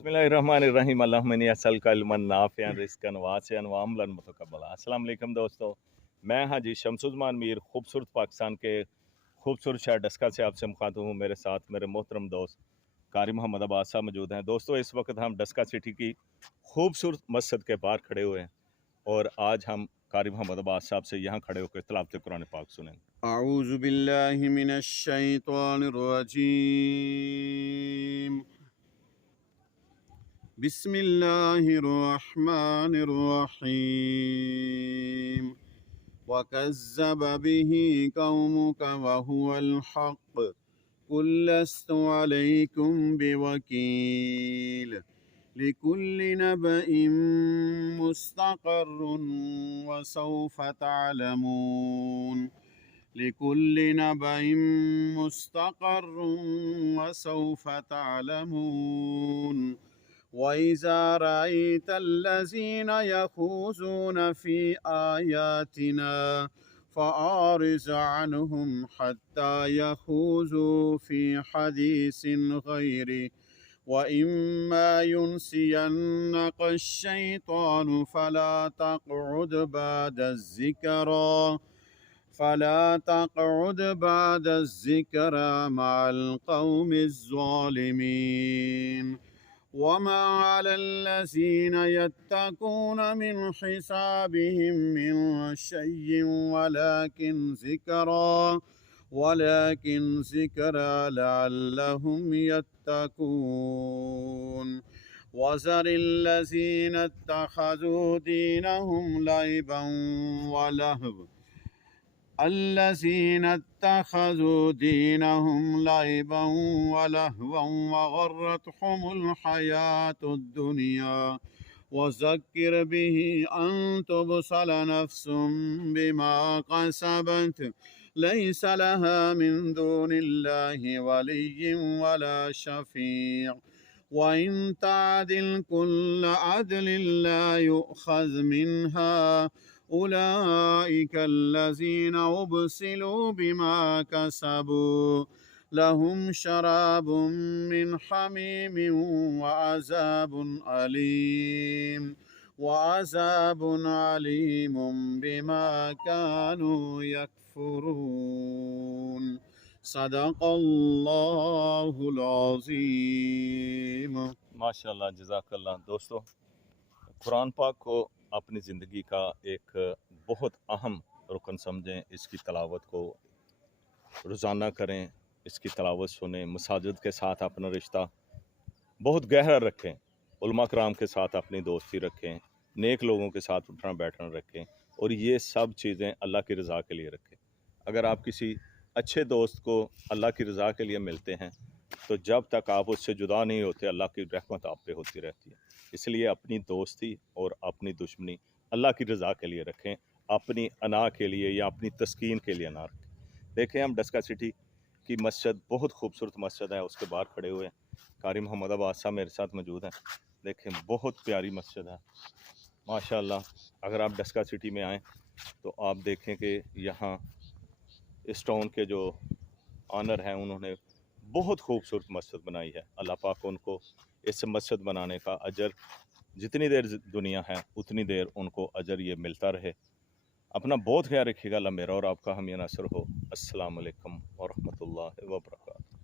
बिस्मिल्लाहिर्रहमानिर्रहीम अल्लाहुम्मा इन्नी अस्अलुका इल्मन नाफ़िअन रिज़्क़न वासिअन व अमलन मुतक़ब्बला। अस्सलाम वालेकुम दोस्तों, मैं हाजी शमसुज़्ज़मान मीर खूबसूरत पाकिस्तान के खूबसूरत शहर डस्का से आपसे मुखातिब हूँ। मेरे साथ मेरे मोहतरम दोस्त कारी मोहम्मद अब्बास साहब मौजूद हैं। दोस्तों, इस वक्त हम डस्का सिटी की खूबसूरत मस्जिद के बाहर खड़े हुए हैं और आज हम कारी मोहम्मद अब्बास साहब से यहाँ खड़े होकर तिलावत कुरान पाक सुनेंगे। अऊज़ु बिल्लाहि मिनश शैतानिर रजीम। बिस्मिल्लाहिर रहमानिर रहीम। वकज़्ज़ब बिही कौमुक वहुवल हक़ कुल लस्तु अलैकुम बिवकील लिकुल्लि नबइम मुस्तक़र्रुन वसौफ़ तअलमून लिकुल्लि नबइम मुस्तक़र्रुन वसौफ़ तअलमून वइज़ा रअयतल्लज़ीना यख़ूज़ून फ़ी आयातिना फ़अरिज़ अन्हुम हत्ता यख़ूज़ू फ़ी हदीसिन ग़ैरिहि वइम्मा युनसियन्नक अश्शैतानु फ़ला तक़उद बाद الذكرى مع القوم الظالمين وما على الذين يتقون من حسابهم من شيء ولكن ذكرى لعلهم يتقون وذر الذين اتخذوا دينهم لعبا ولهوا وغرتهم الحياة الدنيا وذكر به أن تبصل نفس بما كسبت ليس لها من دون الله ولي ولا شفيع وإن تعدل كل عدل لا يؤخذ منها أولئك الذين أبسلوا بما كسبوا لهم شراب من حميم وعذاب أليم بما كانوا يكفرون صدق الله العظيم। माशाअल्लाह, जज़ाकल्लाह। दोस्तों, कुरान पाक को अपनी ज़िंदगी का एक बहुत अहम रुकन समझें। इसकी तलावत को रोज़ाना करें, इसकी तलावत सुनें, मसाजिद के साथ अपना रिश्ता बहुत गहरा रखें, उलमा कराम के साथ अपनी दोस्ती रखें, नेक लोगों के साथ उठना बैठना रखें और ये सब चीज़ें अल्लाह की रज़ा के लिए रखें। अगर आप किसी अच्छे दोस्त को अल्लाह की रज़ा के लिए मिलते हैं तो जब तक आप उससे जुदा नहीं होते, अल्लाह की रहमत आप पे होती रहती है। इसलिए अपनी दोस्ती और अपनी दुश्मनी अल्लाह की रज़ा के लिए रखें, अपनी अना के लिए या अपनी तस्कीन के लिए ना रखें। देखें, हम डस्का सिटी की मस्जिद, बहुत खूबसूरत मस्जिद है, उसके बाहर खड़े हुए हैं। कारी मोहम्मद अब्बास साहब मेरे साथ मौजूद हैं। देखें, बहुत प्यारी मस्जिद है माशाअल्लाह। अगर आप डस्का सिटी में आएँ तो आप देखें कि यहाँ इस टाउन के जो ऑनर हैं, उन्होंने बहुत खूबसूरत मस्जिद बनाई है। अल्लाह पाक उनको इस मस्जिद बनाने का अजर, जितनी देर दुनिया है उतनी देर उनको अजर ये मिलता रहे। अपना बहुत ख्याल रखिएगा। अल्लाह मेरा और आपका हम ये नसर हो। अस्सलाम वालेकुम व रहमतुल्लाहि व बरकातहू।